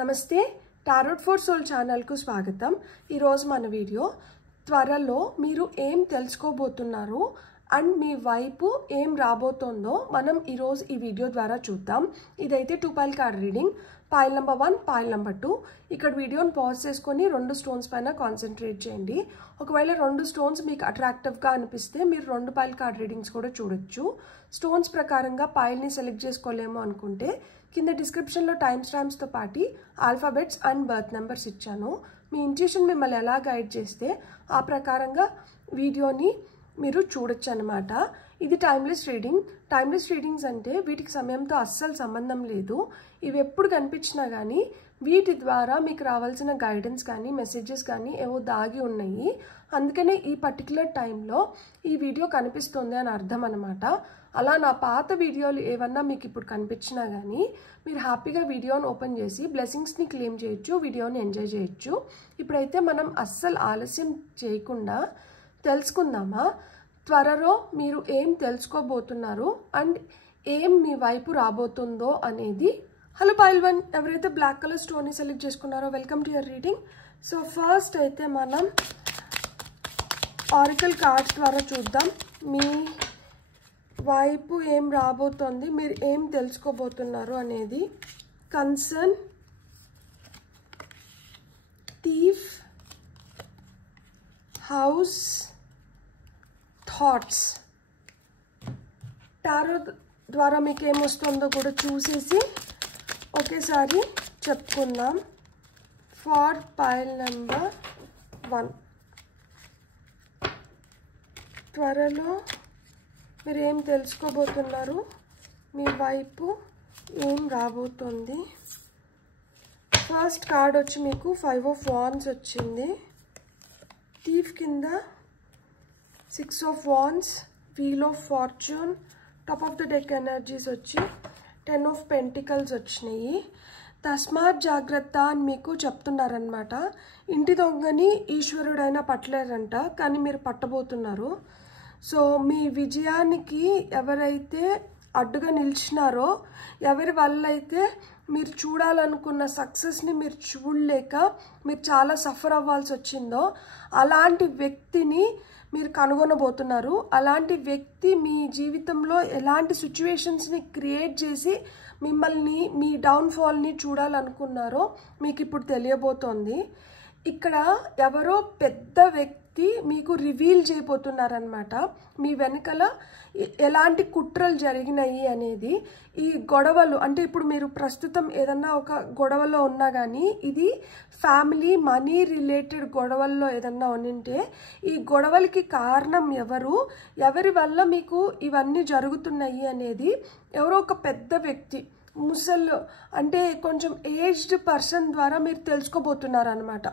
నమస్తే tarot for soul channel కు స్వాగతం। ఈ రోజు మన వీడియో త్వరలో మీరు ఏం తెలుసుకోబోతున్నారు అండ్ మీ వైపు ఏం రాబోతుందో మనం ఈ రోజు ఈ వీడియో ద్వారా చూద్దాం। ఇదైతే 2 pile card reading, pile number 1 pile number 2। ఇక్కడ వీడియోని పాజ్ చేసుకొని రెండు స్టోన్స్ పైన కాన్సంట్రేట్ చేయండి। ఒకవేళ రెండు స్టోన్స్ మీకు అట్రాక్టివ్ గా అనిపిస్తే మీరు రెండు పైల్ కార్డ్ రీడింగ్స్ కూడా చూడొచ్చు। స్టోన్స్ ప్రకారంగా పైల్ ని సెలెక్ట్ చేసుకోలేమో అనుకుంటే కింద డిస్క్రిప్షన్ లో టైమ్ స్టాంప్స్ తో పాటు ఆల్ఫాబెట్స్ అండ్ బర్త్ నెంబర్స్ ఇచ్చాను। మీ ఇంట్యూషన్ మిమ్మల్ని ఎలా గైడ్ చేస్తే ఆ ప్రకారంగా వీడియోని మీరు చూడొచ్చు అన్నమాట। ఇది టైమ్లెస్ రీడింగ్। టైమ్లెస్ రీడింగ్స్ అంటే వీటికి సమయంతో అస్సలు సంబంధం లేదు। ఇవి ఎప్పుడు కనిపించినా కానీ వీటి ద్వారా మీకు రావాల్సిన గైడెన్స్ కానీ మెసేజెస్ కానీ ఏవో దాగి ఉన్నాయి, అందుకనే ఈ పర్టికులర్ టైంలో ఈ వీడియో కనిపిస్తుంది అని అర్థం అన్నమాట। అలా నా పాత వీడియోలు ఏమన్నా మీకు ఇప్పుడు కనిపించినా కానీ మీరు హ్యాపీగా వీడియోని ఓపెన్ చేసి బ్లెస్సింగ్స్ని క్లెయిమ్ చేయొచ్చు, వీడియోని ఎంజాయ్ చేయొచ్చు। ఇప్పుడైతే మనం అస్సలు ఆలస్యం చేయకుండా తెలుసుకుందామా త్వరలో మీరు ఏం తెలుసుకోబోతున్నారు అండ్ ఏం మీ వైపు రాబోతుందో అనేది। హలో పైల్ 1, ఎవరైతే బ్లాక్ కలర్ స్టోన్ని సెలెక్ట్ చేసుకున్నారో welcome to your reading. So first అయితే మనం ఆరికల్ కార్డ్స్ ద్వారా చూద్దాం మీ వైపు ఏం రాబోతుంది, మీరు ఏం తెలుసుకోబోతున్నారు అనేది। Concern, thief, house, thoughts. Tarot ద్వారా మీకు ఏమొస్తుందో కూడా చూసేసి ఒకేసారి చెప్పుకుందాం। ఫర్ పైల్ నెంబర్ 1, త్వరలో మీరు ఏం తెలుసుకోబోతున్నారు, మీ వైపు ఏం రాబోతుంది। ఫస్ట్ కార్డ్ వచ్చి మీకు 5 ఆఫ్ వాండ్స్ వచ్చింది, థీఫ్ కింద 6 of wands, wheel of fortune, top of the deck energies వచ్చి 10 ఆఫ్ పెంటికల్స్ వచ్చినాయి। తస్మాత్ జాగ్రత్త అని మీకు చెప్తున్నారనమాట। ఇంటి దొంగని ఈశ్వరుడైనా పట్టలేరంట, కానీ మీరు పట్టబోతున్నారు। సో మీ విజయానికి ఎవరైతే అడ్డుగా నిలిచినారో, ఎవరి వల్ల అయితే మీరు చూడాలనుకున్న సక్సెస్ని మీరు చూడలేక మీరు చాలా సఫర్ అవ్వాల్సి వచ్చిందో అలాంటి వ్యక్తిని మీరు కనుగొనబోతున్నారు। అలాంటి వ్యక్తి మీ జీవితంలో ఎలాంటి సిచ్యువేషన్స్ని క్రియేట్ చేసి మిమ్మల్ని మీ డౌన్ఫాల్ని చూడాలనుకున్నారో మీకు ఇప్పుడు తెలియబోతోంది। ఇక్కడ ఎవరో పెద్ద వ్యక్తి మీకు రివీల్ చేయబోతున్నారనమాట, మీ వెనకల ఎలాంటి కుట్రలు జరిగినాయి అనేది। ఈ గొడవలు అంటే ఇప్పుడు మీరు ప్రస్తుతం ఏదన్నా ఒక గొడవలో ఉన్నా కానీ ఇది ఫ్యామిలీ మనీ రిలేటెడ్ గొడవల్లో ఏదన్నా ఉంటే ఈ గొడవలకి కారణం ఎవరి వల్ల మీకు ఇవన్నీ జరుగుతున్నాయి అనేది ఎవరో ఒక పెద్ద వ్యక్తి, ముసలు అంటే కొంచెం ఏజ్డ్ పర్సన్ ద్వారా మీరు తెలుసుకోబోతున్నారు అనమాట।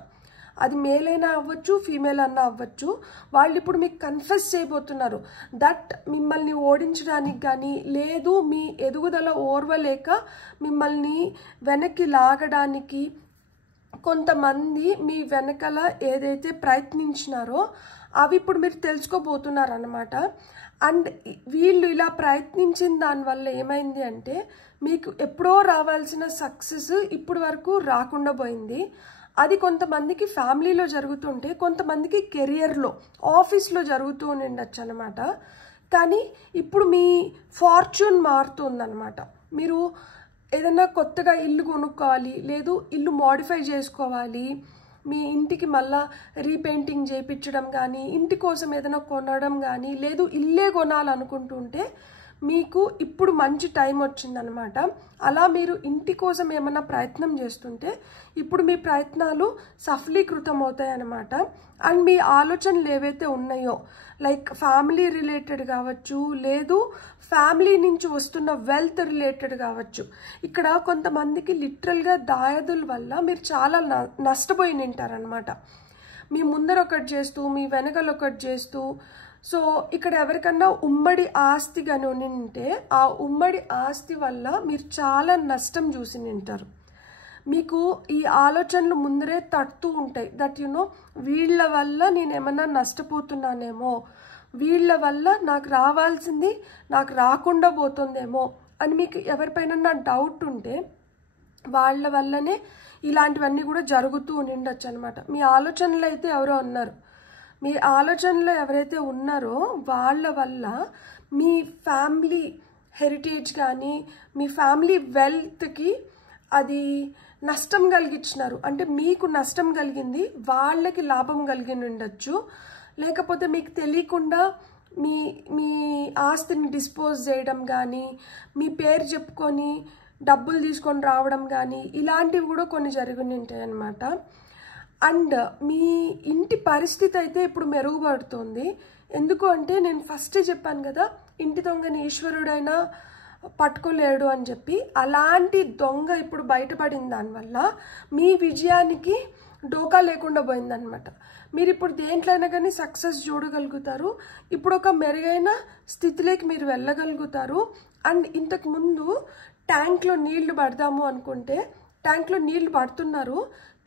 అది మేల్ అయినా అవ్వచ్చు, ఫీమేల్ అన్నా అవ్వచ్చు। వాళ్ళు ఇప్పుడు మీకు కన్ఫెస్ చేయబోతున్నారు దట్ మిమ్మల్ని ఓడించడానికి కానీ లేదు మీ ఎదుగుదల ఓర్వలేక మిమ్మల్ని వెనక్కి లాగడానికి కొంతమంది మీ వెనకల ఏదైతే ప్రయత్నించినారో అవి ఇప్పుడు మీరు తెలుసుకోబోతున్నారు అన్నమాట। అండ్ వీళ్ళు ఇలా ప్రయత్నించిన దానివల్ల ఏమైంది అంటే మీకు ఎప్పుడో రావాల్సిన సక్సెస్ ఇప్పుడు వరకు రాకుండా పోయింది। అది కొంతమందికి ఫ్యామిలీలో జరుగుతుంటే కొంతమందికి కెరియర్లో ఆఫీస్లో జరుగుతూ ఉండొచ్చు అనమాట। కానీ ఇప్పుడు మీ ఫార్చ్యూన్ మారుతుందన్నమాట। మీరు ఏదైనా కొత్తగా ఇల్లు కొనుక్కోవాలి, లేదు ఇల్లు మోడిఫై చేసుకోవాలి, మీ ఇంటికి మళ్ళా రీపెయింటింగ్ చేయించడం కానీ ఇంటి కోసం ఏదైనా కొనడం కానీ లేదు ఇల్లే కొనాలనుకుంటుంటే మీకు ఇప్పుడు మంచి టైం వచ్చిందనమాట। అలా మీరు ఇంటి కోసం ఏమైనా ప్రయత్నం చేస్తుంటే ఇప్పుడు మీ ప్రయత్నాలు సఫలీకృతం అవుతాయి అన్నమాట। అండ్ మీ ఆలోచనలు ఏవైతే ఉన్నాయో లైక్ ఫ్యామిలీ రిలేటెడ్ కావచ్చు, లేదు ఫ్యామిలీ నుంచి వస్తున్న వెల్త్ రిలేటెడ్ కావచ్చు। ఇక్కడ కొంతమందికి లిటరల్గా దాయాదుల వల్ల మీరు చాలా నష్టపోయి నింటారనమాట। మీ ముందర ఒకటి చేస్తూ మీ వెనకలు ఒకటి చేస్తూ। సో ఇక్కడ ఎవరికన్నా ఉమ్మడి ఆస్తి కానీ ఉంటే ఆ ఉమ్మడి ఆస్తి వల్ల మీరు చాలా నష్టం చూసి నింటారు। మీకు ఈ ఆలోచనలు ముందరే తడుతూ ఉంటాయి దట్ వీళ్ళ వల్ల నేను ఏమన్నా నష్టపోతున్నానేమో, వీళ్ళ వల్ల నాకు రావాల్సింది నాకు రాకుండా పోతుందేమో అని మీకు ఎవరిపైన డౌట్ ఉంటే వాళ్ళ వల్లనే ఇలాంటివన్నీ కూడా జరుగుతూ ఉండిండొచ్చు అనమాట. మీ ఆలోచనలు అయితే ఎవరో ఉన్నారు, మీ ఆలోచనలో ఎవరైతే ఉన్నారో వాళ్ళ వల్ల మీ ఫ్యామిలీ హెరిటేజ్ కానీ మీ ఫ్యామిలీ వెల్త్కి అది నష్టం కలిగించినారు. అంటే మీకు నష్టం కలిగింది, వాళ్ళకి లాభం కలిగి ఉండొచ్చు. లేకపోతే మీకు తెలియకుండా మీ మీ ఆస్తిని డిస్పోజ్ చేయడం కానీ, మీ పేరు చెప్పుకొని డబ్బులు తీసుకొని రావడం కానీ ఇలాంటివి కూడా కొన్ని జరిగి ఉంటాయి అన్నమాట. అండ్ మీ ఇంటి పరిస్థితి అయితే ఇప్పుడు మెరుగుపడుతుంది. ఎందుకు అంటే నేను ఫస్ట్ చెప్పాను కదా, ఇంటి దొంగని ఈశ్వరుడైనా పట్టుకోలేడు అని చెప్పి. అలాంటి దొంగ ఇప్పుడు బయటపడిన దానివల్ల మీ విజయానికి డోకా లేకుండా పోయిందనమాట. మీరు ఇప్పుడు దేంట్లైనా కానీ సక్సెస్ చూడగలుగుతారు. ఇప్పుడు ఒక మెరుగైన స్థితిలోకి మీరు వెళ్ళగలుగుతారు. అండ్ ఇంతకుముందు ట్యాంక్లో నీళ్లు పడదాము అనుకుంటే ట్యాంక్లో నీళ్లు పడుతున్నారు,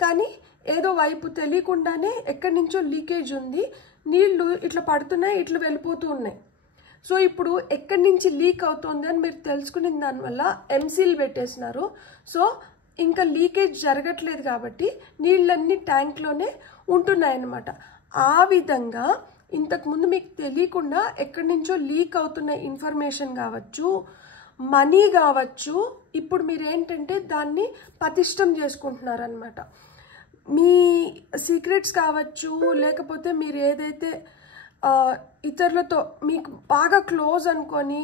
కానీ ఏదో వైపు తెలియకుండానే ఎక్కడి నుంచో లీకేజ్ ఉంది, నీళ్లు ఇట్లా పడుతున్నాయి, ఇట్లా వెళ్ళిపోతూ ఉన్నాయి. సో ఇప్పుడు ఎక్కడి నుంచి లీక్ అవుతుంది అని మీరు తెలుసుకునే దానివల్ల ఎంసీల్ పెట్టేసినారు. సో ఇంకా లీకేజ్ జరగట్లేదు కాబట్టి నీళ్ళన్నీ ట్యాంక్లోనే ఉంటున్నాయన్నమాట. ఆ విధంగా ఇంతకుముందు మీకు తెలియకుండా ఎక్కడి నుంచో లీక్ అవుతున్న ఇన్ఫర్మేషన్ కావచ్చు, మనీ కావచ్చు, ఇప్పుడు మీరు ఏంటంటే దాన్ని పటిష్టం చేసుకుంటున్నారనమాట. మీ సీక్రెట్స్ కావచ్చు, లేకపోతే మీరు ఏదైతే ఇతరులతో మీకు బాగా క్లోజ్ అనుకొని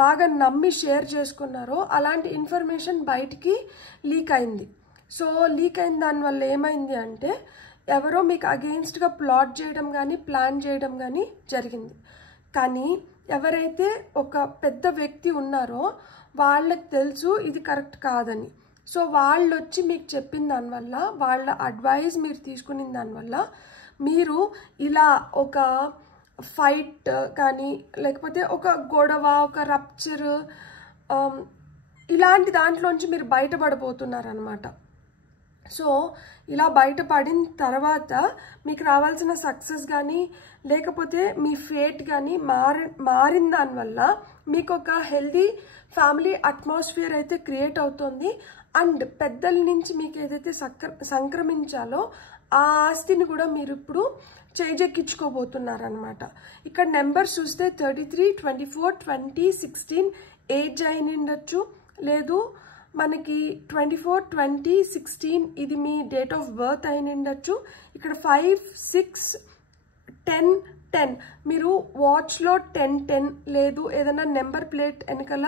బాగా నమ్మి షేర్ చేసుకున్నారో అలాంటి ఇన్ఫర్మేషన్ బయటికి లీక్ అయింది. సో లీక్ అయిన దానివల్ల ఏమైంది అంటే ఎవరో మీకు అగెయిన్స్ట్గా ప్లాట్ చేయడం కానీ ప్లాన్ చేయడం కానీ జరిగింది. కానీ ఎవరైతే ఒక పెద్ద వ్యక్తి ఉన్నారో వాళ్ళకి తెలుసు ఇది కరెక్ట్ కాదని. సో వాళ్ళు వచ్చి మీకు చెప్పిన దానివల్ల, వాళ్ళ అడ్వైస్ మీరు తీసుకున్న దానివల్ల మీరు ఇలా ఒక ఫైట్ కానీ లేకపోతే ఒక గొడవ, ఒక రప్చర్ ఇలాంటి దాంట్లోంచి మీరు బయటపడబోతున్నారనమాట. సో ఇలా బయటపడిన తర్వాత మీకు రావాల్సిన సక్సెస్ కానీ లేకపోతే మీ ఫేట్ కానీ మారిన దానివల్ల మీకు ఒక హెల్దీ ఫ్యామిలీ అట్మాస్ఫియర్ అయితే క్రియేట్ అవుతుంది. అండ్ పెద్దల నుంచి మీకు ఏదైతే సంక్రమించాలో ఆ ఆస్తిని కూడా మీరు ఇప్పుడు చేజెక్కించుకోబోతున్నారనమాట. ఇక్కడ నెంబర్స్ చూస్తే 33, 24, 20, 16 ఏజ్ అయిన ఉండొచ్చు, లేదు మనకి 24, 20, 16 ఇది మీ డేట్ ఆఫ్ బర్త్ అయిన ఉండొచ్చు. ఇక్కడ 5, 6, 10, 10 మీరు వాచ్లో 10, 10 లేదు ఏదైనా నెంబర్ ప్లేట్ వెనకాల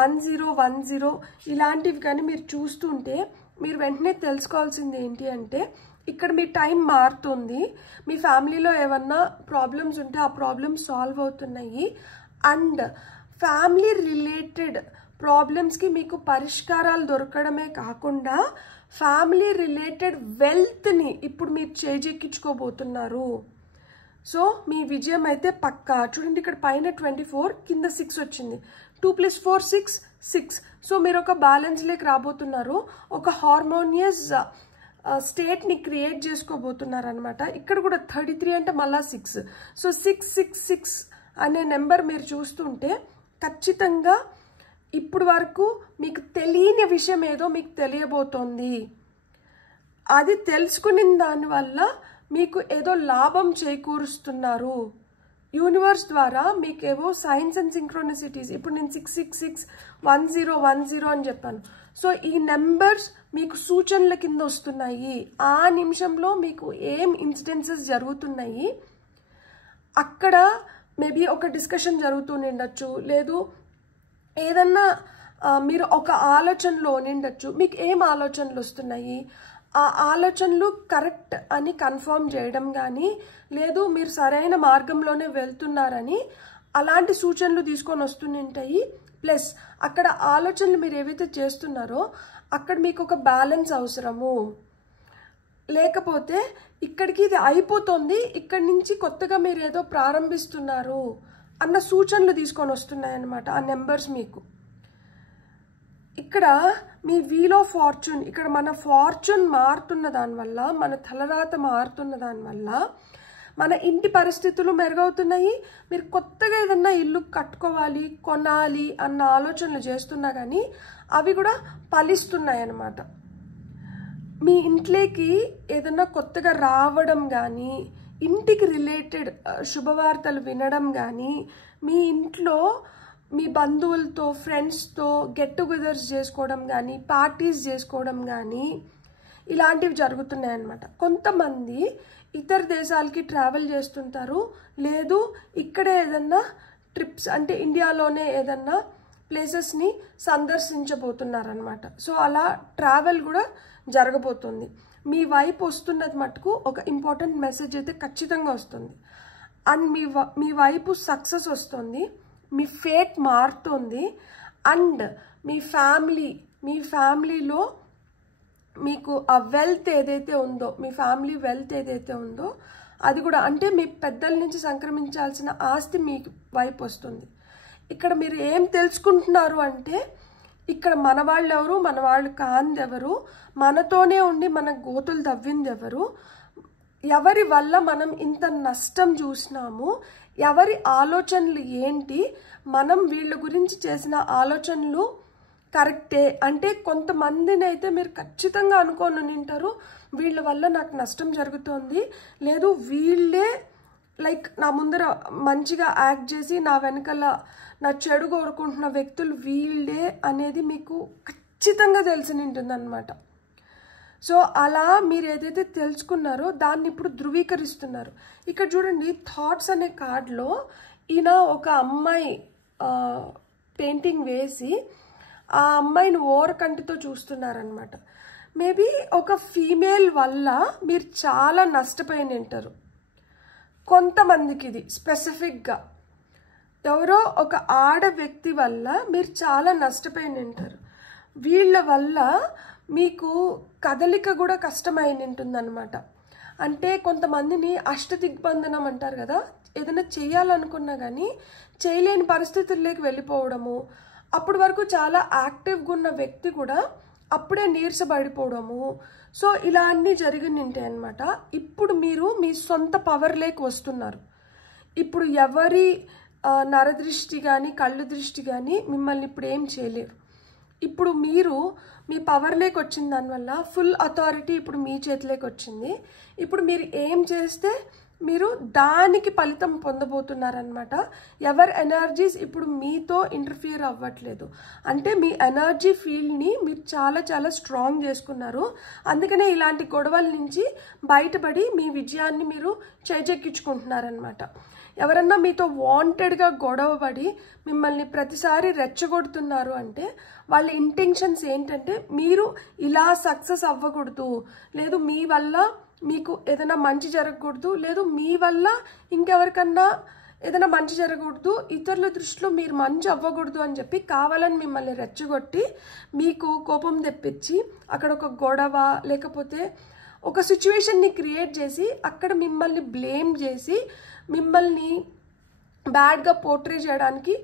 1010 ఇలాంటివి కానీ మీరు చూస్తుంటే మీరు వెంటనే తెలుసుకోవాల్సింది ఏంటి అంటే ఇక్కడ మీ టైం మారుతుంది. మీ ఫ్యామిలీలో ఏమన్నా ప్రాబ్లమ్స్ ఉంటే ఆ ప్రాబ్లమ్స్ సాల్వ్ అవుతున్నాయి. అండ్ ఫ్యామిలీ రిలేటెడ్ ప్రాబ్లమ్స్కి మీకు పరిష్కారాలు దొరకడమే కాకుండా ఫ్యామిలీ రిలేటెడ్ వెల్త్ని ఇప్పుడు మీరు చేజెక్కించుకోబోతున్నారు. సో మీ విజయం అయితే పక్కా. చూడండి ఇక్కడ పైన 24 కింద 6 వచ్చింది. 2 + 4 6 6. సో మీరు ఒక బ్యాలెన్స్లోకి రాబోతున్నారు, ఒక హార్మోనియస్ స్టేట్ని క్రియేట్ చేసుకోబోతున్నారు అనమాట. ఇక్కడ కూడా 33 అంటే మళ్ళా 6. సో 666 అనే నెంబర్ మీరు చూస్తుంటే ఖచ్చితంగా ఇప్పుడు వరకు మీకు తెలియని విషయం ఏదో మీకు తెలియబోతోంది. అది తెలుసుకున్న దానివల్ల మీకు ఏదో లాభం చేకూరుస్తున్నారు. యూనివర్స్ ద్వారా మీకు ఏవో సైన్స్ అండ్ సింక్రోనిసిటీస్, ఇప్పుడు నేను 666 1010 అని చెప్పాను. సో ఈ నెంబర్స్ మీకు సూచనల కింద వస్తున్నాయి. ఆ నిమిషంలో మీకు ఏం ఇన్సిడెన్సెస్ జరుగుతున్నాయి, అక్కడ మేబీ ఒక డిస్కషన్ జరుగుతుండొచ్చు, లేదు ఏదన్నా మీరు ఒక ఆలోచనలో నిండొచ్చు. మీకు ఏం ఆలోచనలు వస్తున్నాయి, ఆ ఆలోచనలు కరెక్ట్ అని కన్ఫర్మ్ చేయడం కానీ, లేదు మీరు సరైన మార్గంలోనే వెళ్తున్నారని అలాంటి సూచనలు తీసుకొని వస్తుంటాయి. ప్లస్ అక్కడ ఆలోచనలు మీరు ఏవైతే చేస్తున్నారో అక్కడ మీకు ఒక బ్యాలెన్స్ అవసరము. లేకపోతే ఇక్కడికి ఇది అయిపోతుంది, ఇక్కడి నుంచి కొత్తగా మీరు ఏదో ప్రారంభిస్తున్నారు అన్న సూచనలు తీసుకొని వస్తున్నాయి అన్నమాట ఆ నెంబర్స్ మీకు. ఇక్కడ మీ వీల్ ఆఫ్ ఫార్చ్యూన్, ఇక్కడ మన ఫార్చ్యూన్ మారుతున్న దానివల్ల, మన తలరాత మారుతున్న దానివల్ల మన ఇంటి పరిస్థితులు మెరుగవుతున్నాయి. మీరు కొత్తగా ఏదన్నా ఇల్లు కట్టుకోవాలి, కొనాలి అన్న ఆలోచనలు చేస్తున్నా కానీ అవి కూడా ఫలిస్తున్నాయి అన్నమాట. మీ ఇంట్లోకి ఏదన్నా కొత్తగా రావడం కానీ, ఇంటికి రిలేటెడ్ శుభవార్తలు వినడం కానీ, మీ ఇంట్లో మీ బంధువులతో ఫ్రెండ్స్తో గెట్ టుగెదర్స్ చేసుకోవడం కానీ, పార్టీస్ చేసుకోవడం కానీ ఇలాంటివి జరుగుతున్నాయి అన్నమాట. కొంతమంది ఇతర దేశాలకి ట్రావెల్ చేస్తుంటారు, లేదు ఇక్కడే ఏదన్నా ట్రిప్స్ అంటే ఇండియాలోనే ఏదన్నా ప్లేసెస్ని సందర్శించబోతున్నారనమాట. సో అలా ట్రావెల్ కూడా జరగబోతుంది. మీ వైపు వస్తున్నది మటుకు ఒక ఇంపార్టెంట్ మెసేజ్ అయితే ఖచ్చితంగా వస్తుంది. అండ్ మీ వైపు సక్సెస్ వస్తుంది, మీ ఫేట్ మారుతుంది. అండ్ మీ ఫ్యామిలీలో మీకు ఆ వెల్త్ ఏదైతే ఉందో, మీ ఫ్యామిలీ వెల్త్ ఏదైతే ఉందో అది కూడా అంటే మీ పెద్దల నుంచి సంక్రమించాల్సిన ఆస్తి మీ వైపు వస్తుంది. ఇక్కడ మీరు ఏం తెలుసుకుంటున్నారు అంటే, ఇక్కడ మన వాళ్ళు ఎవరు, మన వాళ్ళు కాంది ఎవరు, మనతోనే ఉండి మన గోతులు తవ్వింది ఎవరు, ఎవరి వల్ల మనం ఇంత నష్టం చూసినాము, ఎవరి ఆలోచనలు ఏంటి, మనం వీళ్ళ గురించి చేసిన ఆలోచనలు కరెక్టే అంటే కొంతమందిని అయితే మీరు ఖచ్చితంగా అనుకొని ఉంటారు, వీళ్ళ వల్ల నాకు నష్టం జరుగుతోంది, లేదు వీళ్ళే లైక్ నా ముందర మంచిగా యాక్ట్ చేసి నా వెనకాల నా చెడు కోరుకుంటున్న వ్యక్తులు వీళ్ళే అనేది మీకు ఖచ్చితంగా తెలిసి ఉంటుంది అన్నమాట. సో అలా మీరు ఏదైతే తెలుసుకున్నారో దాన్ని ఇప్పుడు ధృవీకరిస్తున్నారు. ఇక్కడ చూడండి, థాట్స్ అనే కార్డ్లో ఈయన ఒక అమ్మాయి పెయింటింగ్ వేసి ఆ అమ్మాయిని ఓరకంటితో చూస్తున్నారనమాట. మేబీ ఒక ఫీమేల్ వల్ల మీరు చాలా నష్టపోయి ఉంటారు. కొంతమందికి ఇది స్పెసిఫిక్గా ఎవరో ఒక ఆడ వ్యక్తి వల్ల మీరు చాలా నష్టపోయి ఉంటారు. వీళ్ళ వల్ల మీకు కదలిక కూడా కష్టమై ఉంటుందన్నమాట. అంటే కొంతమందిని అష్టదిగ్బంధనం అంటారు కదా, ఏదైనా చేయాలనుకున్నా కానీ చేయలేని పరిస్థితుల్లోకి వెళ్ళిపోవడము, అప్పటి వరకు చాలా యాక్టివ్గా ఉన్న వ్యక్తి కూడా అప్పుడే నీరసపడిపోవడము. సో ఇలా అన్నీ జరిగి ఉంటాయి అన్నమాట. ఇప్పుడు మీరు మీ సొంత పవర్లోకి వస్తున్నారు. ఇప్పుడు ఎవరి నరదృష్టి కానీ కళ్ళు దృష్టి కానీ మిమ్మల్ని ఇప్పుడు ఏం చేయలేరు. ఇప్పుడు మీరు మీ పవర్లోకి వచ్చిన దానివల్ల ఫుల్ అథారిటీ ఇప్పుడు మీ చేతిలోకి వచ్చింది. ఇప్పుడు మీరు ఏం చేస్తే మీరు దానికి ఫలితం పొందబోతున్నారనమాట. ఎవరి ఎనర్జీస్ ఇప్పుడు మీతో ఇంటర్ఫియర్ అవ్వట్లేదు. అంటే మీ ఎనర్జీ ఫీల్డ్ని మీరు చాలా చాలా స్ట్రాంగ్ చేసుకున్నారు. అందుకనే ఇలాంటి గొడవల నుంచి బయటపడి మీ విజయాన్ని మీరు చేజెక్కించుకుంటున్నారనమాట. ఎవరన్నా మీతో వాంటెడ్గా గొడవపడి మిమ్మల్ని ప్రతిసారి రెచ్చగొడుతున్నారు అంటే వాళ్ళ ఇంటెన్షన్స్ ఏంటంటే మీరు ఇలా సక్సెస్ అవ్వకూడదు, లేదు మీ వల్ల మీకు ఏదైనా మంచి జరగకూడదు, లేదు మీ వల్ల ఇంకెవరికన్నా ఏదైనా మంచి జరగకూడదు, ఇతరుల దృష్టిలో మీరు మంచి అవ్వకూడదు అని చెప్పి కావాలని మిమ్మల్ని రెచ్చగొట్టి మీకు కోపం తెప్పించి అక్కడ ఒక గొడవ లేకపోతే ఒక సిచ్యువేషన్ని క్రియేట్ చేసి అక్కడ మిమ్మల్ని బ్లేమ్ చేసి మిమ్మల్ని బ్యాడ్గా పోర్ట్రే చేయడానికి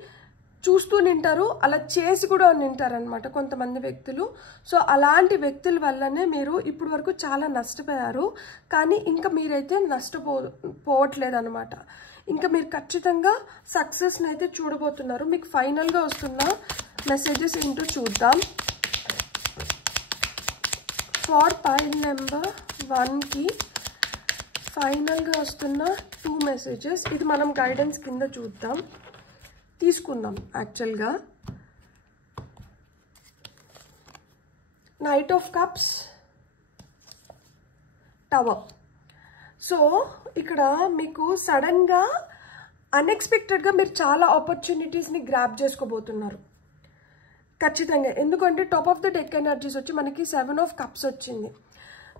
చూస్తూ నింటారు. అలా చేసి కూడా నింటారనమాట కొంతమంది వ్యక్తులు. సో అలాంటి వ్యక్తుల వల్లనే మీరు ఇప్పుడు వరకు చాలా నష్టపోయారు. కానీ ఇంకా మీరైతే నష్టపోవట్లేదు అనమాట. ఇంకా మీరు ఖచ్చితంగా సక్సెస్ని అయితే చూడబోతున్నారు. మీకు ఫైనల్గా వస్తున్న మెసేజెస్ ఏంటో చూద్దాం. ఫార్ పైల్ నెంబర్ 1కి ఫైనల్గా వస్తున్న 2 మెసేజెస్. ఇది మనం గైడెన్స్ కింద తీసుకుందాం. యాక్చువల్గా knight of cups, tower. So ఇక్కడ మీకు సడన్గా అన్ఎక్స్పెక్టెడ్గా మీరు చాలా ఆపర్చునిటీస్ని గ్రాప్ చేసుకోబోతున్నారు ఖచ్చితంగా. ఎందుకంటే top of the deck energies వచ్చి మనకి 7 ఆఫ్ కప్స్ వచ్చింది.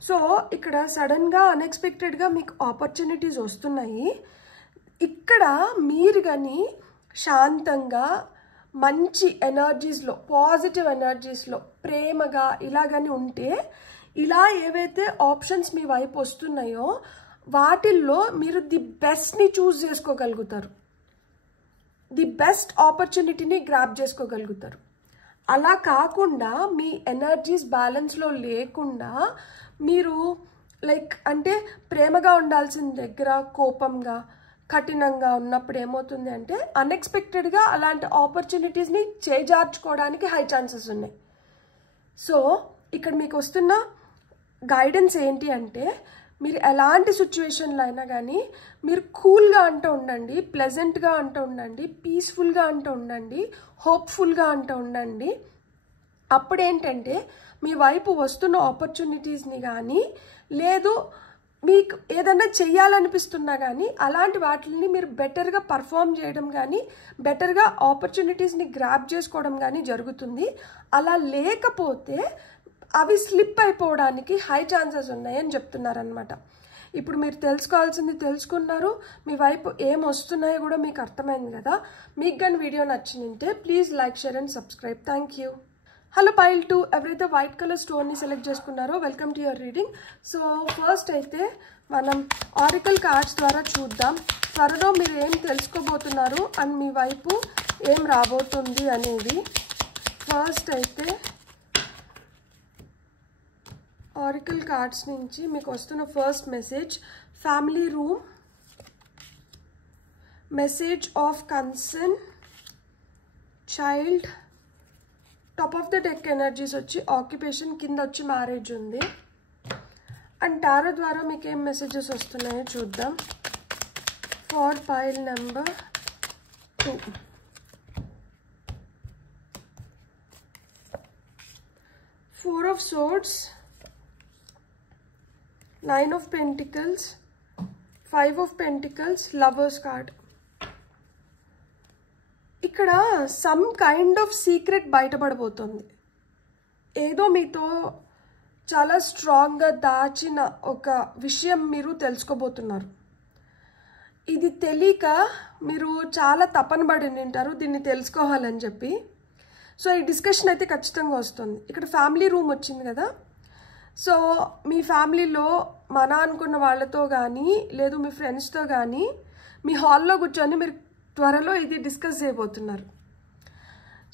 సో ఇక్కడ సడన్గా అన్ఎక్స్పెక్టెడ్గా మీకు ఆపర్చునిటీస్ వస్తున్నాయి. ఇక్కడ మీరు కానీ శాంతంగా మంచి ఎనర్జీస్లో పాజిటివ్ ఎనర్జీస్లో ప్రేమగా ఇలా కానీ ఉంటే ఇలా ఏవైతే ఆప్షన్స్ మీ వైపు వస్తున్నాయో వాటిల్లో మీరు ది బెస్ట్ని చూస్ చేసుకోగలుగుతారు, ది బెస్ట్ ఆపర్చునిటీని గ్రాప్ చేసుకోగలుగుతారు. అలా కాకుండా మీ ఎనర్జీస్ బ్యాలెన్స్లో లేకుండా మీరు లైక్ అంటే ప్రేమగా ఉండాల్సిన దగ్గర కోపంగా కఠినంగా ఉన్నప్పుడు ఏమవుతుంది అంటే అన్ఎక్స్పెక్టెడ్గా అలాంటి ఆపర్చునిటీస్ని చేజార్చుకోవడానికి హై ఛాన్సెస్ ఉన్నాయి. సో ఇక్కడ మీకు వస్తున్న గైడెన్స్ ఏంటి అంటే, మీరు ఎలాంటి సిచ్యువేషన్లో అయినా కానీ మీరు కూల్గా అంటూ ఉండండి, ప్లెజెంట్గా అంటూ ఉండండి, పీస్ఫుల్గా అంటూ ఉండండి, హోప్ఫుల్గా అంటూ ఉండండి. అప్పుడేంటంటే మీ వైపు వస్తున్న ఆపర్చునిటీస్ని కానీ, లేదు మీకు ఏదైనా చెయ్యాలనిపిస్తున్నా కానీ అలాంటి వాటిని మీరు బెటర్గా పర్ఫామ్ చేయడం కానీ, బెటర్గా ఆపర్చునిటీస్ని గ్రాప్ చేసుకోవడం కానీ జరుగుతుంది. అలా లేకపోతే అవి స్లిప్ అయిపోవడానికి హై ఛాన్సెస్ ఉన్నాయని చెప్తున్నారనమాట. ఇప్పుడు మీరు తెలుసుకోవాల్సింది తెలుసుకున్నారు, మీ వైపు ఏం వస్తున్నాయో కూడా మీకు అర్థమైంది కదా. మీకు కానీ వీడియో నచ్చిందంటే please like, share and subscribe. Thank you. Hello pile 2, ఎవరైతే వైట్ కలర్ స్టోన్ని సెలెక్ట్ చేసుకున్నారో welcome to your reading. So first అయితే మనం ఆరికల్ కార్డ్స్ ద్వారా చూద్దాం త్వరలో మీరు ఏం తెలుసుకోబోతున్నారు అండ్ మీ వైపు ఏం రాబోతుంది అనేది. ఫస్ట్ అయితే ఆరికల్ కార్డ్స్ నుంచి మీకు వస్తున్న first message, family room, message of concern, child, top of the deck energies వచ్చి ఆక్యుపేషన్, కింద వచ్చి మ్యారేజ్ ఉంది. అండ్ టారో ద్వారా మీకు ఏం మెసేజెస్ వస్తున్నాయో చూద్దాం. For pile number 2, Four of Swords, Nine of Pentacles, Five of Pentacles, Lovers card. ఇక్కడ సమ్ కైండ్ ఆఫ్ సీక్రెట్ బయటపడబోతుంది. ఏదో మీతో చాలా స్ట్రాంగ్గా దాచిన ఒక విషయం మీరు తెలుసుకోబోతున్నారు. ఇది తెలియక మీరు చాలా తపన పడి ఉంటారు దీన్ని తెలుసుకోవాలని చెప్పి. సో ఈ డిస్కషన్ అయితే ఖచ్చితంగా వస్తుంది. ఇక్కడ ఫ్యామిలీ రూమ్ వచ్చింది కదా. సో మీ ఫ్యామిలీలో మన అనుకున్న వాళ్ళతో కానీ, లేదు మీ ఫ్రెండ్స్తో కానీ మీ హాల్లో కూర్చొని మీరు త్వరలో ఇది డిస్కస్ చేయబోతున్నారు.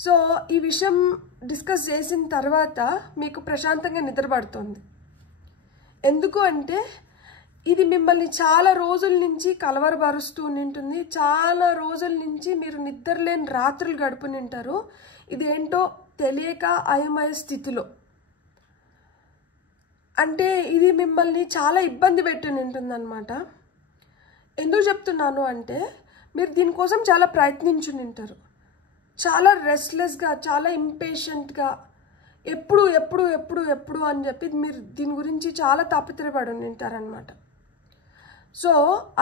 సో ఈ విషయం డిస్కస్ చేసిన తర్వాత మీకు ప్రశాంతంగా నిద్రపడుతుంది. ఎందుకు అంటే ఇది మిమ్మల్ని చాలా రోజుల నుంచి కలవరపరుస్తూ ఉంటుంది. చాలా రోజుల నుంచి మీరు నిద్రలేని రాత్రులు గడుపుని ఉంటారు. ఇదేంటో తెలియక అయోమయ స్థితిలో. అంటే ఇది మిమ్మల్ని చాలా ఇబ్బంది పెట్టి ఉంటుందన్నమాట. ఎందుకు చెప్తున్నాను అంటే మీరు దీనికోసం చాలా ప్రయత్నించి ఉంటారు. చాలా రెస్ట్లెస్గా, చాలా ఇంపేషెంట్గా, ఎప్పుడు ఎప్పుడు ఎప్పుడు ఎప్పుడు అని చెప్పి మీరు దీని గురించి చాలా తాపత్రయపడి ఉంటారనమాట. సో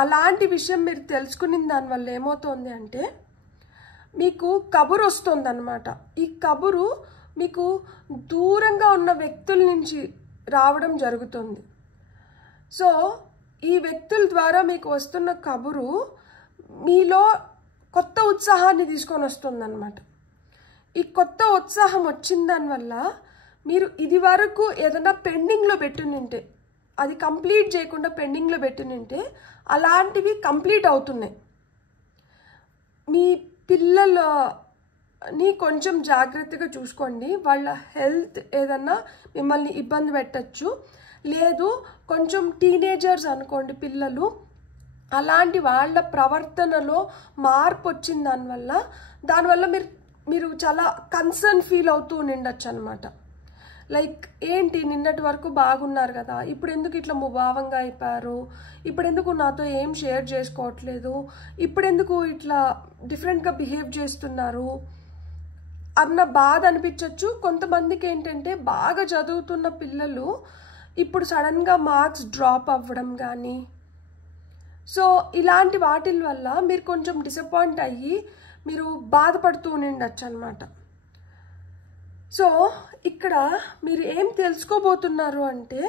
అలాంటి విషయం మీరు తెలుసుకున్న దానివల్ల ఏమవుతుంది అంటే మీకు కబురు వస్తుంది అనమాట. ఈ కబురు మీకు దూరంగా ఉన్న వ్యక్తుల నుంచి రావడం జరుగుతుంది. సో ఈ వ్యక్తుల ద్వారా మీకు వస్తున్న కబురు మీలో కొత్త ఉత్సాహాన్ని తీసుకొని వస్తుంది అన్నమాట. ఈ కొత్త ఉత్సాహం వచ్చిన దానివల్ల మీరు ఇది వరకు ఏదైనా పెండింగ్లో పెట్టునింటే, అది కంప్లీట్ చేయకుండా పెండింగ్లో పెట్టునింటే అలాంటివి కంప్లీట్ అవుతున్నాయి. మీ పిల్లలని కొంచెం జాగ్రత్తగా చూసుకోండి. వాళ్ళ హెల్త్ ఏదన్నా మిమ్మల్ని ఇబ్బంది పెట్టచ్చు. లేదు కొంచెం టీనేజర్స్ అనుకోండి పిల్లలు, అలాంటి వాళ్ళ ప్రవర్తనలో మార్పు వచ్చిన దానివల్ల మీరు చాలా కన్సర్న్ ఫీల్ అవుతూ ఉండొచ్చు అనమాట. లైక్ ఏంటి నిన్నటి వరకు బాగున్నారు కదా, ఇప్పుడు ఎందుకు ఇట్లా ముభావంగా అయిపోయారు, ఇప్పుడు ఎందుకు నాతో ఏం షేర్ చేసుకోవట్లేదు, ఇప్పుడు ఎందుకు ఇట్లా డిఫరెంట్గా బిహేవ్ చేస్తున్నారు అన్న బాధ అనిపించవచ్చు. కొంతమందికి ఏంటంటే బాగా చదువుతున్న పిల్లలు ఇప్పుడు సడన్గా మార్క్స్ డ్రాప్ అవ్వడం కానీ, సో ఇలాంటి వాటి వల్ల మీరు కొంచెం డిసప్పాయింట్ అయ్యి మీరు బాధపడుతూ ఉండొచ్చు అనమాట. సో ఇక్కడ మీరు ఏం తెలుసుకోబోతున్నారు అంటే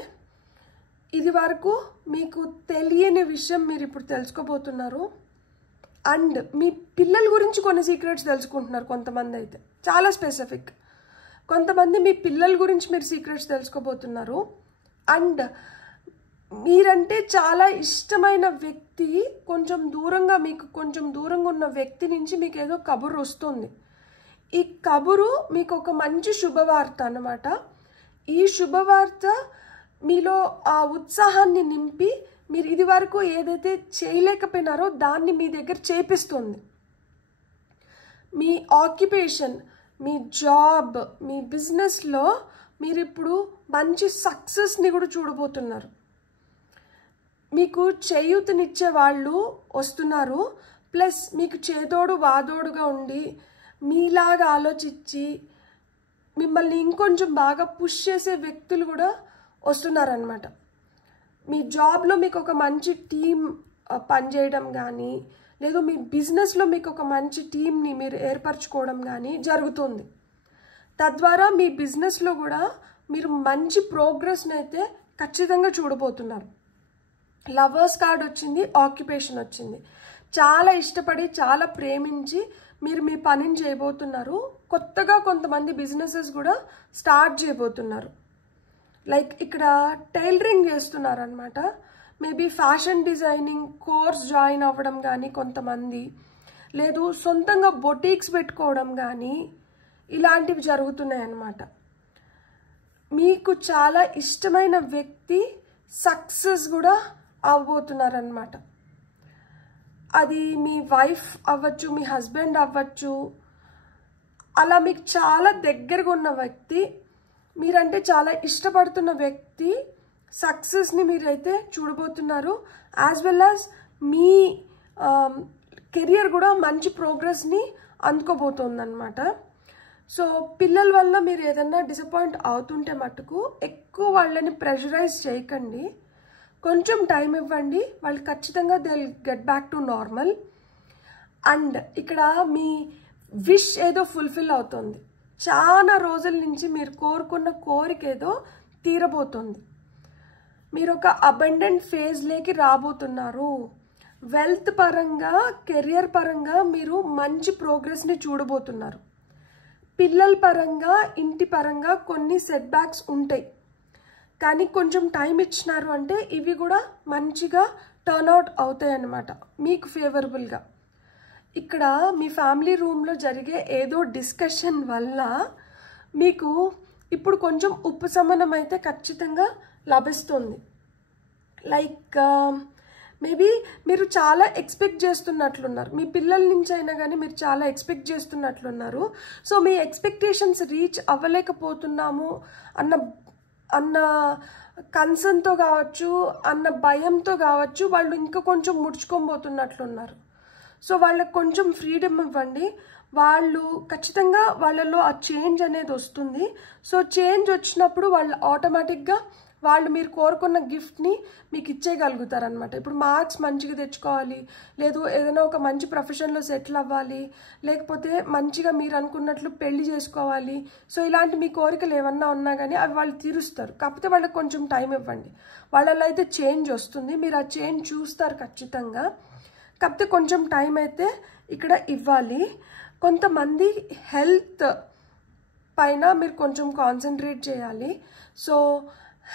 ఇది వరకు మీకు తెలియని విషయం మీరు ఇప్పుడు తెలుసుకోబోతున్నారు. అండ్ మీ పిల్లల గురించి కొన్ని సీక్రెట్స్ తెలుసుకుంటున్నారు. కొంతమంది అయితే చాలా స్పెసిఫిక్, కొంతమంది మీ పిల్లల గురించి మీరు సీక్రెట్స్ తెలుసుకోబోతున్నారు. అండ్ మీరంటే చాలా ఇష్టమైన వ్యక్తి కొంచెం దూరంగా, మీకు కొంచెం దూరంగా ఉన్న వ్యక్తి నుంచి మీకు ఏదో కబురు వస్తుంది. ఈ కబురు మీకు ఒక మంచి శుభవార్త అన్నమాట. ఈ శుభవార్త మీలో ఆ ఉత్సాహాన్ని నింపి మీరు ఇది వరకు ఏదైతే చేయలేకపోయినారో దాన్ని మీ దగ్గర చేపిస్తుంది. మీ ఆక్యుపేషన్, మీ జాబ్, మీ బిజినెస్లో మీరు ఇప్పుడు మంచి సక్సెస్ని కూడా చూడబోతున్నారు. మీకు చేయూతనిచ్చే వాళ్ళు వస్తున్నారు, ప్లస్ మీకు చేదోడు వాదోడుగా ఉండి మీలాగా ఆలోచించి మిమ్మల్ని ఇంకొంచెం బాగా పుష్ చేసే వ్యక్తులు కూడా వస్తున్నారనమాట. మీ జాబ్లో మీకు ఒక మంచి టీం పనిచేయడం కానీ, లేదు మీ బిజినెస్లో మీకు ఒక మంచి టీంని మీరు ఏర్పరచుకోవడం కానీ జరుగుతుంది. తద్వారా మీ బిజినెస్లో కూడా మీరు మంచి ప్రోగ్రెస్ని అయితే ఖచ్చితంగా చూడబోతున్నారు. లవర్స్ కార్డ్ వచ్చింది, ఆక్యుపేషన్ వచ్చింది. చాలా ఇష్టపడి చాలా ప్రేమించి మీరు మీ పనిని చేయబోతున్నారు. కొత్తగా కొంతమంది బిజినెసెస్ కూడా స్టార్ట్ చేయబోతున్నారు. లైక్ ఇక్కడ టైలరింగ్ చేస్తున్నారనమాట. Maybe fashion designing course join అవ్వడం కానీ కొంతమంది, లేదు సొంతంగా బొటీక్స్ పెట్టుకోవడం కానీ ఇలాంటివి జరుగుతున్నాయి అన్నమాట. మీకు చాలా ఇష్టమైన వ్యక్తి సక్సెస్ కూడా అవ్వబోతున్నారనమాట. అది మీ వైఫ్ అవ్వచ్చు, మీ హస్బెండ్ అవ్వచ్చు. అలా మీకు చాలా దగ్గరగా ఉన్న వ్యక్తి, మీరంటే చాలా ఇష్టపడుతున్న వ్యక్తి సక్సెస్ని మీరైతే చూడబోతున్నారు. యాజ్ వెల్ యాజ్ మీ కెరియర్ కూడా మంచి ప్రోగ్రెస్ని అందుకోబోతుందన్నమాట. సో పిల్లల వల్ల మీరు ఏదన్నా డిసప్పాయింట్ అవుతుంటే మటుకు ఎక్కువ వాళ్ళని ప్రెషరైజ్ చేయకండి. కొంచెం టైం ఇవ్వండి, వాళ్ళు ఖచ్చితంగా they will get back to normal. And ఇక్కడ మీ విష్ ఏదో ఫుల్ఫిల్ అవుతుంది. చాలా రోజుల నుంచి మీరు కోరుకున్న కోరిక ఏదో తీరబోతుంది. మీరు ఒక అబండెంట్ ఫేజ్లోకి రాబోతున్నారు. వెల్త్ పరంగా, కెరియర్ పరంగా మీరు మంచి ప్రోగ్రెస్ని చూడబోతున్నారు. పిల్లల పరంగా, ఇంటి పరంగా కొన్ని సెట్ బ్యాక్స్ ఉంటాయి, కానీ కొంచెం టైం ఇచ్చినారు అంటే ఇవి కూడా మంచిగా టర్న్అవుట్ అవుతాయి అన్నమాట మీకు ఫేవరబుల్గా. ఇక్కడ మీ ఫ్యామిలీ రూమ్లో జరిగే ఏదో డిస్కషన్ వల్ల మీకు ఇప్పుడు కొంచెం ఉపశమనం అయితే ఖచ్చితంగా లభిస్తుంది. లైక్ మేబీ మీరు చాలా ఎక్స్పెక్ట్ చేస్తున్నట్లున్నారు, మీ పిల్లల నుంచి అయినా కానీ మీరు చాలా ఎక్స్పెక్ట్ చేస్తున్నట్లున్నారు. సో మీ ఎక్స్పెక్టేషన్స్ రీచ్ అవ్వలేకపోతున్నాము అన్న కన్సర్న్తో కావచ్చు, అన్న భయంతో కావచ్చు, వాళ్ళు ఇంకా కొంచెం ముడుచుకోబోతున్నట్లున్నారు. సో వాళ్ళకి కొంచెం ఫ్రీడమ్ ఇవ్వండి. వాళ్ళు ఖచ్చితంగా వాళ్ళలో ఆ చేంజ్ అనేది వస్తుంది. సో చేంజ్ వచ్చినప్పుడు వాళ్ళు ఆటోమేటిక్గా వాళ్ళు మీరు కోరుకున్న గిఫ్ట్ని మీకు ఇచ్చేయగలుగుతారనమాట. ఇప్పుడు మార్క్స్ మంచిగా తెచ్చుకోవాలి, లేదు ఏదైనా ఒక మంచి ప్రొఫెషన్లో సెటిల్ అవ్వాలి, లేకపోతే మంచిగా మీరు అనుకున్నట్లు పెళ్లి చేసుకోవాలి. సో ఇలాంటి మీ కోరికలు ఏమన్నా ఉన్నా కానీ అవి వాళ్ళు తీరుస్తారు. కాకపోతే వాళ్ళకి కొంచెం టైం ఇవ్వండి. వాళ్ళలో అయితే చేంజ్ వస్తుంది, మీరు ఆ చేంజ్ చూస్తారు ఖచ్చితంగా. కాకపోతే కొంచెం టైం అయితే ఇక్కడ ఇవ్వాలి. కొంతమంది హెల్త్ పైన మీరు కొంచెం కాన్సన్ట్రేట్ చేయాలి. సో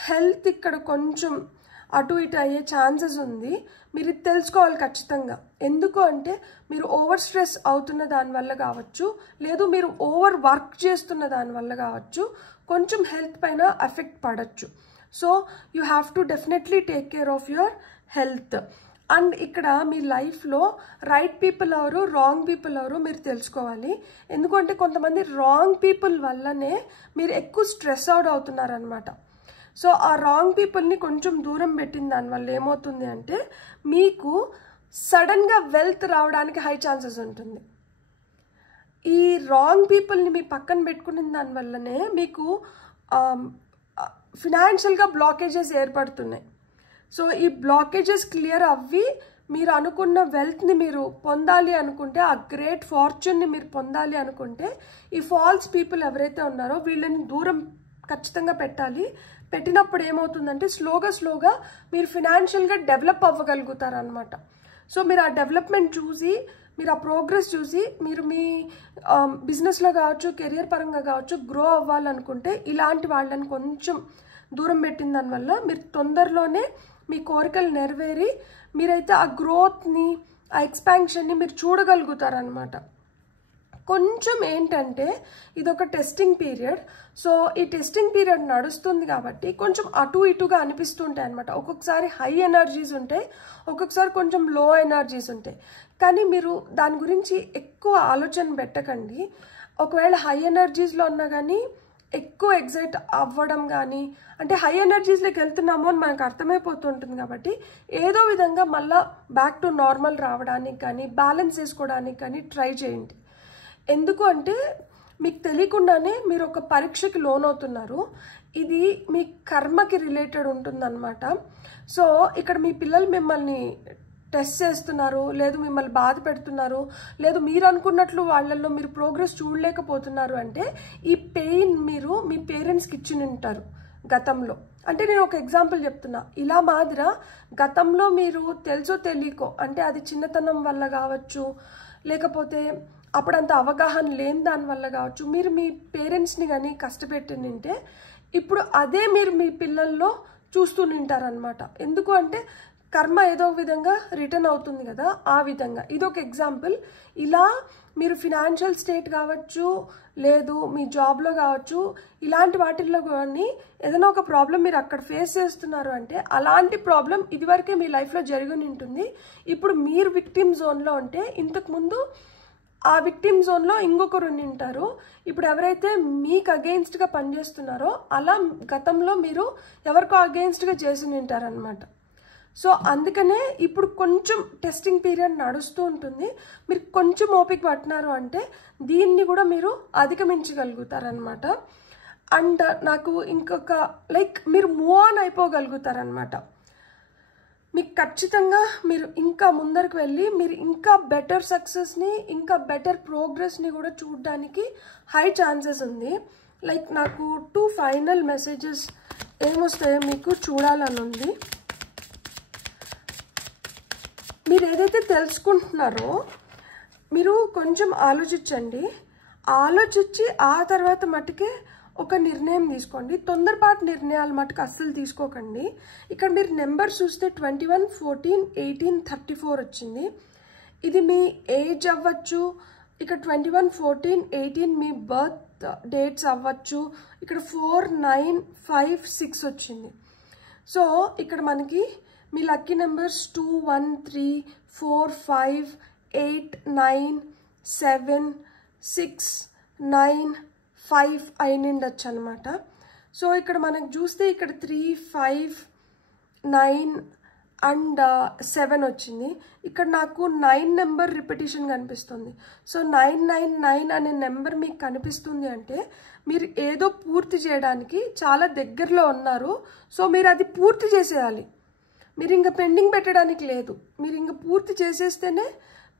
హెల్త్ ఇక్కడ కొంచెం అటు ఇటు అయ్యే ఛాన్సెస్ ఉంది. మీరు ఇది తెలుసుకోవాలి ఖచ్చితంగా. ఎందుకు అంటే మీరు ఓవర్ స్ట్రెస్ అవుతున్న దానివల్ల కావచ్చు, లేదు మీరు ఓవర్ వర్క్ చేస్తున్న దానివల్ల కావచ్చు, కొంచెం హెల్త్ పైన ఎఫెక్ట్ పడవచ్చు. So you have to definitely take care of your health. And ఇక్కడ మీ లైఫ్లో రైట్ పీపుల్ ఎవరు, రాంగ్ పీపుల్ ఎవరు మీరు తెలుసుకోవాలి. ఎందుకంటే కొంతమంది రాంగ్ పీపుల్ వల్లనే మీరు ఎక్కువ స్ట్రెస్ అవుట్ అవుతున్నారనమాట. సో ఆ రాంగ్ పీపుల్ని కొంచెం దూరం పెట్టిన దానివల్ల ఏమవుతుంది అంటే మీకు సడన్గా వెల్త్ రావడానికి హై ఛాన్సెస్ ఉంటుంది. ఈ రాంగ్ పీపుల్ని మీ పక్కన పెట్టుకున్న దానివల్లనే మీకు ఫినాన్షియల్గా బ్లాకేజెస్ ఏర్పడుతున్నాయి. సో ఈ బ్లాకేజెస్ క్లియర్ అవ్వి మీరు అనుకున్న వెల్త్ని మీరు పొందాలి అనుకుంటే, ఆ గ్రేట్ ఫార్చ్యూన్ని మీరు పొందాలి అనుకుంటే, ఈ ఫాల్స్ పీపుల్ ఎవరైతే ఉన్నారో వీళ్ళని దూరం ఖచ్చితంగా పెట్టాలి. పెట్టినప్పుడు ఏమవుతుందంటే స్లోగా మీరు ఫినాన్షియల్గా డెవలప్ అవ్వగలుగుతారనమాట. సో మీరు ఆ డెవలప్మెంట్ చూసి, మీరు ఆ ప్రోగ్రెస్ చూసి మీరు మీ బిజినెస్లో కావచ్చు, కెరియర్ పరంగా కావచ్చు గ్రో అవ్వాలనుకుంటే ఇలాంటి వాళ్ళని కొంచెం దూరం పెట్టిన దానివల్ల మీరు తొందరలోనే మీ కోరికలు నెరవేరి మీరైతే ఆ గ్రోత్ని, ఆ ఎక్స్పాన్షన్ని మీరు చూడగలుగుతారనమాట. కొంచెం ఏంటంటే ఇదొక టెస్టింగ్ పీరియడ్. సో ఈ టెస్టింగ్ పీరియడ్ నడుస్తుంది కాబట్టి కొంచెం అటు ఇటుగా అనిపిస్తుంటాయి అనమాట. ఒక్కొక్కసారి హై ఎనర్జీస్ ఉంటాయి, ఒక్కొక్కసారి కొంచెం లో ఎనర్జీస్ ఉంటాయి. కానీ మీరు దాని గురించి ఎక్కువ ఆలోచన పెట్టకండి. ఒకవేళ హై ఎనర్జీస్లో ఉన్నా కానీ ఎక్కువ ఎగ్జైట్ అవ్వడం కానీ, అంటే హై ఎనర్జీస్లోకి వెళ్తున్నాము అని మనకు అర్థమైపోతుంటుంది. కాబట్టి ఏదో విధంగా మళ్ళీ బ్యాక్ టు నార్మల్ రావడానికి కానీ, బ్యాలెన్స్ చేసుకోవడానికి కానీ ట్రై చేయండి. ఎందుకు అంటే మీకు తెలియకుండానే మీరు ఒక పరీక్షకి లోనవుతున్నారు. ఇది మీ కర్మకి రిలేటెడ్ ఉంటుందన్నమాట. సో ఇక్కడ మీ పిల్లలు మిమ్మల్ని టెస్ట్ చేస్తున్నారు, లేదు మిమ్మల్ని బాధ పెడుతున్నారు, లేదు మీరు అనుకున్నట్లు వాళ్ళల్లో మీరు ప్రోగ్రెస్ చూడలేకపోతున్నారు అంటే ఈ పెయిన్ మీరు మీ పేరెంట్స్కి ఇచ్చి ఉంటారు గతంలో. అంటే నేను ఒక ఎగ్జాంపుల్ చెప్తున్నా. ఇలా మాదిరా గతంలో మీరు తెలుసో తెలియకో, అంటే అది చిన్నతనం వల్ల కావచ్చు, లేకపోతే అప్పుడంత అవగాహన లేని దానివల్ల కావచ్చు, మీరు మీ పేరెంట్స్ని కానీ కష్టపెట్టి నింటే ఇప్పుడు అదే మీరు మీ పిల్లల్లో చూస్తూ నింటారనమాట. ఎందుకు అంటే కర్మ ఏదో విధంగా రిటర్న్ అవుతుంది కదా, ఆ విధంగా ఇదొక ఎగ్జాంపుల్. ఇలా మీరు ఫినాన్షియల్ స్టేట్ కావచ్చు, లేదు మీ జాబ్లో కావచ్చు, ఇలాంటి వాటిల్లో కానీ ఏదైనా ఒక ప్రాబ్లం మీరు అక్కడ ఫేస్ చేస్తున్నారు అంటే అలాంటి ప్రాబ్లం ఇదివరకే మీ లైఫ్లో జరిగి ఉంటుంది. ఇప్పుడు మీరు విక్టిమ్ జోన్లో ఉంటే ఇంతకుముందు ఆ విక్టిమ్ జోన్లో ఇంకొకరు ఉంటారు. ఇప్పుడు ఎవరైతే మీకు అగెయిన్స్ట్గా పనిచేస్తున్నారో అలా గతంలో మీరు ఎవరికో అగెయిన్స్ట్గా చేసి ఉంటారనమాట. సో అందుకనే ఇప్పుడు కొంచెం టెస్టింగ్ పీరియడ్ నడుస్తూ ఉంటుంది. మీరు కొంచెం ఓపిక పట్టినారు అంటే దీన్ని కూడా మీరు అధిగమించగలుగుతారనమాట. అండ్ నాకు ఇంకొక మీరు మూవ్ ఆన్ అయిపోగలుగుతారనమాట. మీకు ఖచ్చితంగా మీరు ఇంకా ముందరకు వెళ్ళి మీరు ఇంకా బెటర్ సక్సెస్ని, ఇంకా బెటర్ ప్రోగ్రెస్ని కూడా చూడడానికి హై ఛాన్సెస్ ఉంది. నాకు 2 ఫైనల్ మెసేజెస్ ఏమొస్తాయో మీకు చూడాలని ఉంది. మీరు ఏదైతే తెలుసుకుంటున్నారో మీరు కొంచెం ఆలోచించండి. ఆలోచించి ఆ తర్వాత మట్టుకే ఒక నిర్ణయం తీసుకోండి. తొందరపాటు నిర్ణయాలు మటుకు అస్సలు తీసుకోకండి. ఇక్కడ మీరు నెంబర్ చూస్తే 21, 14, 18, 34 వచ్చింది. ఇది మీ ఏజ్ అవ్వచ్చు. ఇక్కడ 21, 14, 18 మీ బర్త్ డేట్స్ అవ్వచ్చు. ఇక్కడ 4, 9, 5, 6 వచ్చింది. సో ఇక్కడ మనకి మీ లక్కీ నెంబర్స్ 2, 1, 3, 4, 5, 8, 9, 7, 6, 9, 5 అయినండొచ్చు అనమాట. సో ఇక్కడ మనకు చూస్తే ఇక్కడ 3, 5, 9 అండ్ 7 వచ్చింది. ఇక్కడ నాకు 9 నెంబర్ రిపిటేషన్ కనిపిస్తుంది. సో 999 అనే నెంబర్ మీకు కనిపిస్తుంది అంటే మీరు ఏదో పూర్తి చేయడానికి చాలా దగ్గరలో ఉన్నారు. సో మీరు అది పూర్తి చేసేయాలి. మీరు ఇంకా పెండింగ్ పెట్టడానికి లేదు. మీరు ఇంకా పూర్తి చేసేస్తేనే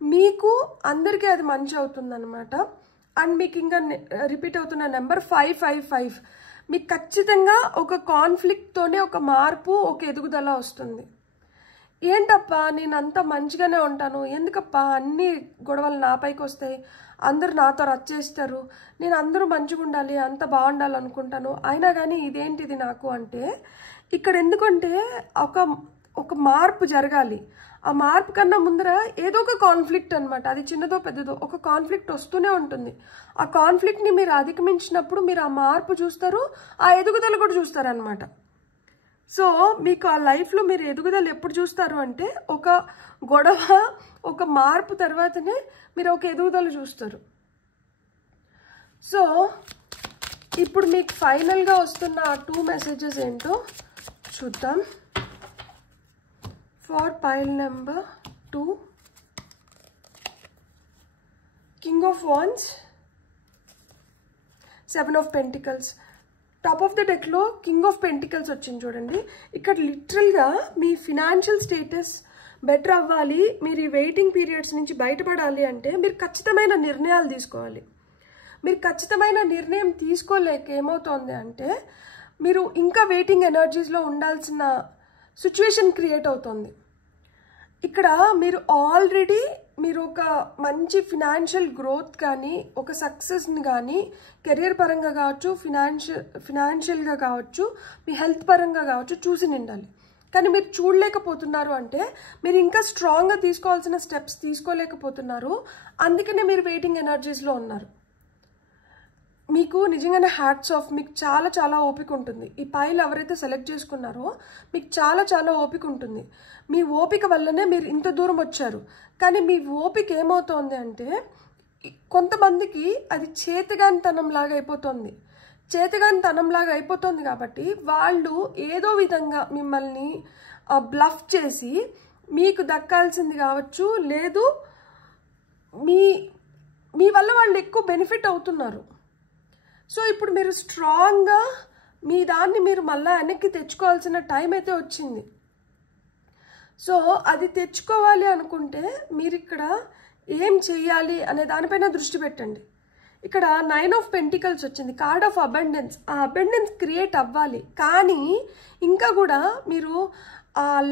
మీకు అందరికీ అది మంచి అవుతుందన్నమాట. అండ్ మీకు ఇంకా రిపీట్ అవుతున్న నెంబర్ 555. మీకు ఖచ్చితంగా ఒక కాన్ఫ్లిక్ట్తోనే ఒక మార్పు, ఒక ఎదుగుదల వస్తుంది. ఏంటప్పా నేను అంత మంచిగానే ఉంటాను, ఎందుకప్పా అన్ని గొడవలు నా పైకి వస్తాయి, అందరూ నాతో రచ్చేస్తారు, నేను అందరూ మంచిగా ఉండాలి, అంత బాగుండాలి అనుకుంటాను, అయినా కానీ ఇదేంటిది నాకు అంటే ఇక్కడ ఎందుకంటే ఒక మార్పు జరగాలి. ఆ మార్పు కన్నా ముందర ఏదో ఒక కాన్ఫ్లిక్ట్ అనమాట, అది చిన్నదో పెద్దదో ఒక కాన్ఫ్లిక్ట్ వస్తూనే ఉంటుంది. ఆ కాన్ఫ్లిక్ట్ని మీరు అధిగమించినప్పుడు మీరు ఆ మార్పు చూస్తారు, ఆ ఎదుగుదల కూడా చూస్తారనమాట. సో మీకు ఆ లైఫ్లో మీరు ఎదుగుదల ఎప్పుడు చూస్తారు అంటే ఒక గొడవ, ఒక మార్పు తర్వాతనే మీరు ఒక ఎదుగుదల చూస్తారు. సో ఇప్పుడు మీకు ఫైనల్గా వస్తున్న 2 మెసేజెస్ ఏంటో చూద్దాం. For pile number 2, king of wands, 7 of pentacles. Top of the డెక్లో కింగ్ ఆఫ్ పెంటికల్స్ వచ్చింది చూడండి. ఇక్కడ లిటరల్గా మీ ఫినాన్షియల్ స్టేటస్ బెటర్ అవ్వాలి, మీరు ఈ వెయిటింగ్ పీరియడ్స్ నుంచి బయటపడాలి అంటే మీరు ఖచ్చితమైన నిర్ణయాలు తీసుకోవాలి. మీరు ఖచ్చితమైన నిర్ణయం తీసుకోలేక ఏమవుతోంది అంటే మీరు ఇంకా వెయిటింగ్ ఎనర్జీస్లో ఉండాల్సిన సిచ్యువేషన్ క్రియేట్ అవుతుంది. ఇక్కడ మీరు ఆల్రెడీ మీరు ఒక మంచి ఫినాన్షియల్ గ్రోత్ కానీ, ఒక సక్సెస్ని కానీ, కెరియర్ పరంగా కావచ్చు, ఫినాన్షియల్గా కావచ్చు, మీ హెల్త్ పరంగా కావచ్చు చూసి నిండాలి. కానీ మీరు చూడలేకపోతున్నారు అంటే మీరు ఇంకా స్ట్రాంగ్గా తీసుకోవాల్సిన స్టెప్స్ తీసుకోలేకపోతున్నారు. అందుకనే మీరు వెయిటింగ్ ఎనర్జీస్లో ఉన్నారు. మీకు నిజంగానే హ్యాట్స్ ఆఫ్. మీకు చాలా చాలా ఓపిక ఉంటుంది. ఈ పైలు ఎవరైతే సెలెక్ట్ చేసుకున్నారో మీకు చాలా చాలా ఓపిక ఉంటుంది. మీ ఓపిక వల్లనే మీరు ఇంత దూరం వచ్చారు. కానీ మీ ఓపిక ఏమవుతోంది అంటే కొంతమందికి అది చేతగానితనం లాగా అయిపోతుంది. చేతగాని తనంలాగా అయిపోతుంది కాబట్టి వాళ్ళు ఏదో విధంగా మిమ్మల్ని బ్లఫ్ చేసి మీకు దక్కాల్సింది కావచ్చు, లేదు మీ వల్ల వాళ్ళు ఎక్కువ బెనిఫిట్ అవుతున్నారు. సో ఇప్పుడు మీరు స్ట్రాంగ్గా మీ దాన్ని మీరు మళ్ళీ వెనక్కి తెచ్చుకోవాల్సిన టైం అయితే వచ్చింది. సో అది తెచ్చుకోవాలి అనుకుంటే మీరు ఇక్కడ ఏం చెయ్యాలి అనే దానిపైన దృష్టి పెట్టండి. ఇక్కడ 9 ఆఫ్ పెంటికల్స్ వచ్చింది, కార్డ్ ఆఫ్ అబండెన్స్. ఆ అబండెన్స్ క్రియేట్ అవ్వాలి, కానీ ఇంకా కూడా మీరు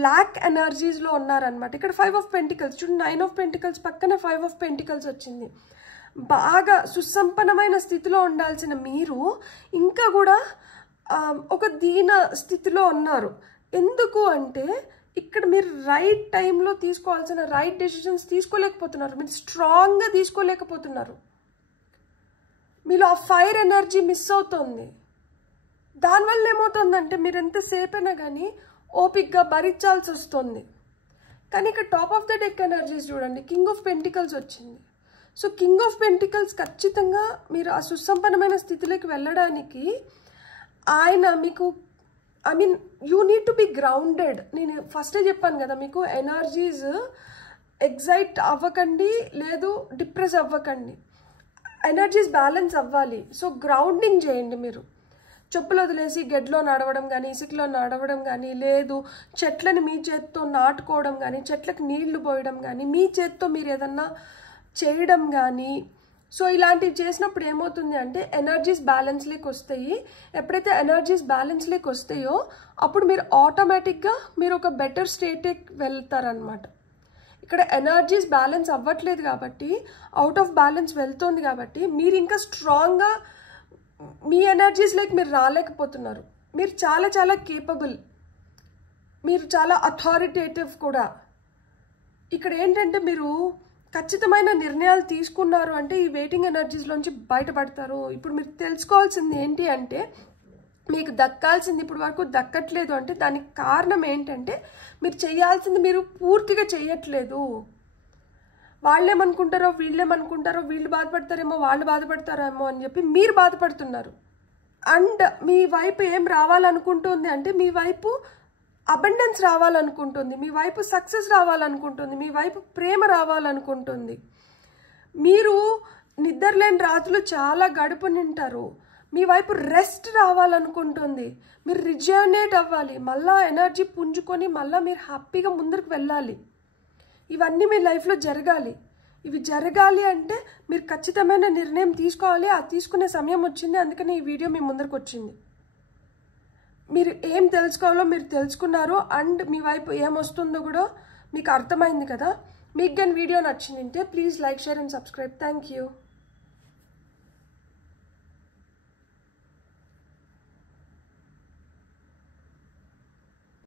ల్యాక్ ఎనర్జీస్లో ఉన్నారనమాట. ఇక్కడ 5 ఆఫ్ పెంటికల్స్ చూడండి, 9 ఆఫ్ పెంటికల్స్ పక్కన 5 ఆఫ్ పెంటికల్స్ వచ్చింది. బాగా సుసంపన్నమైన స్థితిలో ఉండాల్సిన మీరు ఇంకా కూడా ఒక దీన స్థితిలో ఉన్నారు. ఎందుకు అంటే ఇక్కడ మీరు రైట్ టైంలో తీసుకోవాల్సిన రైట్ డెసిషన్స్ తీసుకోలేకపోతున్నారు, మీరు స్ట్రాంగ్గా తీసుకోలేకపోతున్నారు. మీలో ఆ ఫైర్ ఎనర్జీ మిస్ అవుతుంది. దానివల్ల ఏమవుతుందంటే మీరు ఎంతసేపైనా కానీ ఓపిక్గా భరించాల్సి వస్తుంది. కానీ ఇక్కడ top of the deck energies చూడండి, కింగ్ ఆఫ్ పెంటికల్స్ వచ్చింది. సో కింగ్ ఆఫ్ పెంటికల్స్ ఖచ్చితంగా మీరు ఆ సుసంపన్నమైన స్థితిలోకి వెళ్ళడానికి ఆయన మీకు you need to be grounded. నేను ఫస్టే చెప్పాను కదా మీకు, ఎనర్జీస్ ఎగ్జైట్ అవ్వకండి, లేదు డిప్రెస్ అవ్వకండి, ఎనర్జీస్ బ్యాలెన్స్ అవ్వాలి. సో గ్రౌండింగ్ చేయండి. మీరు చెప్పులు వదిలేసి గెడ్లో నడవడం కానీ, ఇసుకలో నడవడం కానీ, లేదు చెట్లని మీ చేత్తో నాటుకోవడం కానీ, చెట్లకు నీళ్లు పోయడం కానీ, మీ చేత్తో మీరు ఏదన్నా చేయడం కానీ. సో ఇలాంటివి చేసినప్పుడు ఏమవుతుంది అంటే ఎనర్జీస్ బ్యాలెన్స్లోకి వస్తాయి. ఎప్పుడైతే ఎనర్జీస్ బ్యాలెన్స్లోకి వస్తాయో అప్పుడు మీరు ఆటోమేటిక్గా మీరు ఒక బెటర్ స్టేట్కి వెళ్తారనమాట. ఇక్కడ ఎనర్జీస్ బ్యాలెన్స్ అవ్వట్లేదు కాబట్టి, అవుట్ ఆఫ్ బ్యాలెన్స్ వెళ్తుంది కాబట్టి మీరు ఇంకా స్ట్రాంగ్గా మీ ఎనర్జీస్లోకి మీరు రాలేకపోతున్నారు. మీరు చాలా చాలా కేపబుల్, మీరు చాలా అథారిటేటివ్ కూడా. ఇక్కడ ఏంటంటే మీరు ఖచ్చితమైన నిర్ణయాలు తీసుకున్నారు అంటే ఈ వెయిటింగ్ ఎనర్జీస్లోంచి బయటపడతారు. ఇప్పుడు మీరు తెలుసుకోవాల్సింది ఏంటి అంటే మీకు దక్కాల్సింది ఇప్పుడు వరకు దక్కట్లేదు అంటే దానికి కారణం ఏంటంటే మీరు చేయాల్సింది మీరు పూర్తిగా చేయట్లేదు. వాళ్ళేమనుకుంటారో వీళ్ళేమనుకుంటారో, వీళ్ళు బాధపడతారేమో వాళ్ళు బాధపడతారేమో అని చెప్పి మీరు బాధపడుతున్నారు. అండ్ మీ వైపు ఏం రావాలనుకుంటుంది అంటే మీ వైపు అబండెన్స్ రావాలనుకుంటుంది, మీ వైపు సక్సెస్ రావాలనుకుంటుంది, మీ వైపు ప్రేమ రావాలనుకుంటుంది. మీరు నిద్రలేని రాత్రులు చాలా గడుపునింటారు, మీ వైపు రెస్ట్ రావాలనుకుంటుంది, మీరు రిజర్నేట్ అవ్వాలి, మళ్ళీ ఎనర్జీ పుంజుకొని మళ్ళీ మీరు హ్యాపీగా ముందుకు వెళ్ళాలి. ఇవన్నీ మీ లైఫ్లో జరగాలి. ఇవి జరగాలి అంటే మీరు ఖచ్చితమైన నిర్ణయం తీసుకోవాలి. ఆ తీసుకునే సమయం వచ్చింది, అందుకని ఈ వీడియో మీ ముందరకు వచ్చింది. మీరు ఏం తెలుసుకోవాలో మీరు తెలుసుకున్నారు, అండ్ మీ వైపు ఏమొస్తుందో కూడా మీకు అర్థమైంది కదా. మీకు కానీ వీడియో నచ్చిందంటే please like, share and subscribe. Thank you.